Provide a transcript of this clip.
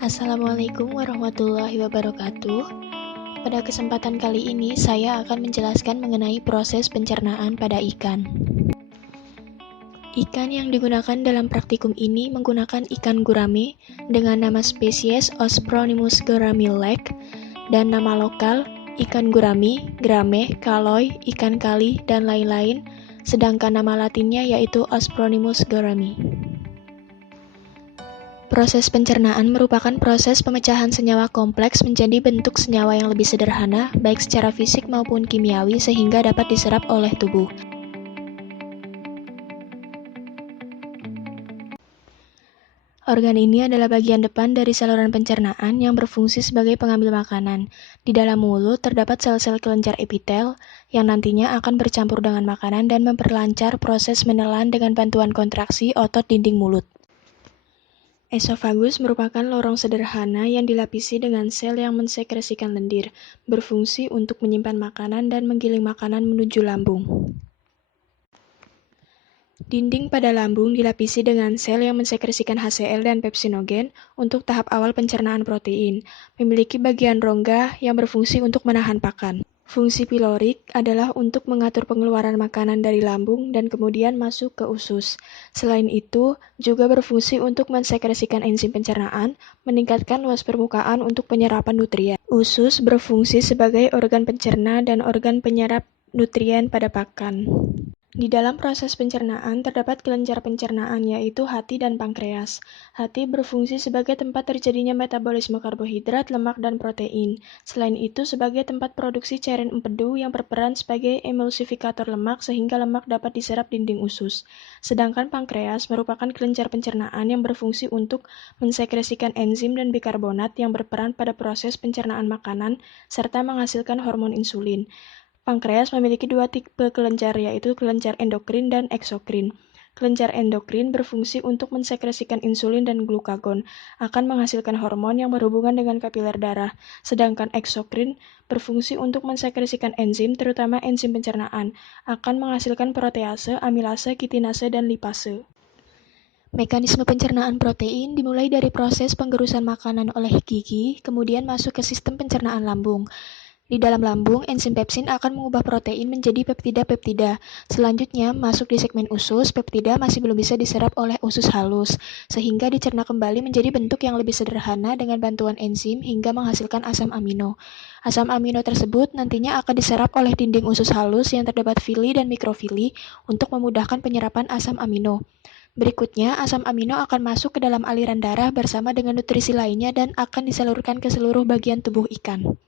Assalamualaikum warahmatullahi wabarakatuh. Pada kesempatan kali ini, saya akan menjelaskan mengenai proses pencernaan pada ikan. Ikan yang digunakan dalam praktikum ini menggunakan ikan gurame dengan nama spesies Ospronimus gourami-lake dan nama lokal ikan gurami, grame, kaloi, ikan kali, dan lain-lain, sedangkan nama latinnya yaitu Ospronimus gourami. Proses pencernaan merupakan proses pemecahan senyawa kompleks menjadi bentuk senyawa yang lebih sederhana, baik secara fisik maupun kimiawi, sehingga dapat diserap oleh tubuh. Organ ini adalah bagian depan dari saluran pencernaan yang berfungsi sebagai pengambil makanan. Di dalam mulut terdapat sel-sel kelenjar epitel yang nantinya akan bercampur dengan makanan dan memperlancar proses menelan dengan bantuan kontraksi otot dinding mulut. Esofagus merupakan lorong sederhana yang dilapisi dengan sel yang mensekresikan lendir, berfungsi untuk menyimpan makanan dan menggiling makanan menuju lambung. Dinding pada lambung dilapisi dengan sel yang mensekresikan HCl dan pepsinogen untuk tahap awal pencernaan protein, memiliki bagian rongga yang berfungsi untuk menahan pakan. Fungsi pilorik adalah untuk mengatur pengeluaran makanan dari lambung dan kemudian masuk ke usus. Selain itu, juga berfungsi untuk mensekresikan enzim pencernaan, meningkatkan luas permukaan untuk penyerapan nutrien. Usus berfungsi sebagai organ pencerna dan organ penyerap nutrien pada pakan. Di dalam proses pencernaan terdapat kelenjar pencernaan yaitu hati dan pankreas. Hati berfungsi sebagai tempat terjadinya metabolisme karbohidrat, lemak, dan protein. Selain itu sebagai tempat produksi cairan empedu yang berperan sebagai emulsifikator lemak sehingga lemak dapat diserap dinding usus. Sedangkan pankreas merupakan kelenjar pencernaan yang berfungsi untuk mensekresikan enzim dan bikarbonat yang berperan pada proses pencernaan makanan serta menghasilkan hormon insulin. Pankreas memiliki dua tipe kelenjar, yaitu kelenjar endokrin dan eksokrin. Kelenjar endokrin berfungsi untuk mensekresikan insulin dan glukagon, akan menghasilkan hormon yang berhubungan dengan kapiler darah, sedangkan eksokrin berfungsi untuk mensekresikan enzim, terutama enzim pencernaan, akan menghasilkan protease, amilase, kitinase, dan lipase. Mekanisme pencernaan protein dimulai dari proses penggerusan makanan oleh gigi, kemudian masuk ke sistem pencernaan lambung. Di dalam lambung, enzim pepsin akan mengubah protein menjadi peptida-peptida. Selanjutnya, masuk di segmen usus, peptida masih belum bisa diserap oleh usus halus, sehingga dicerna kembali menjadi bentuk yang lebih sederhana dengan bantuan enzim hingga menghasilkan asam amino. Asam amino tersebut nantinya akan diserap oleh dinding usus halus yang terdapat fili dan mikrofili untuk memudahkan penyerapan asam amino. Berikutnya, asam amino akan masuk ke dalam aliran darah bersama dengan nutrisi lainnya dan akan disalurkan ke seluruh bagian tubuh ikan.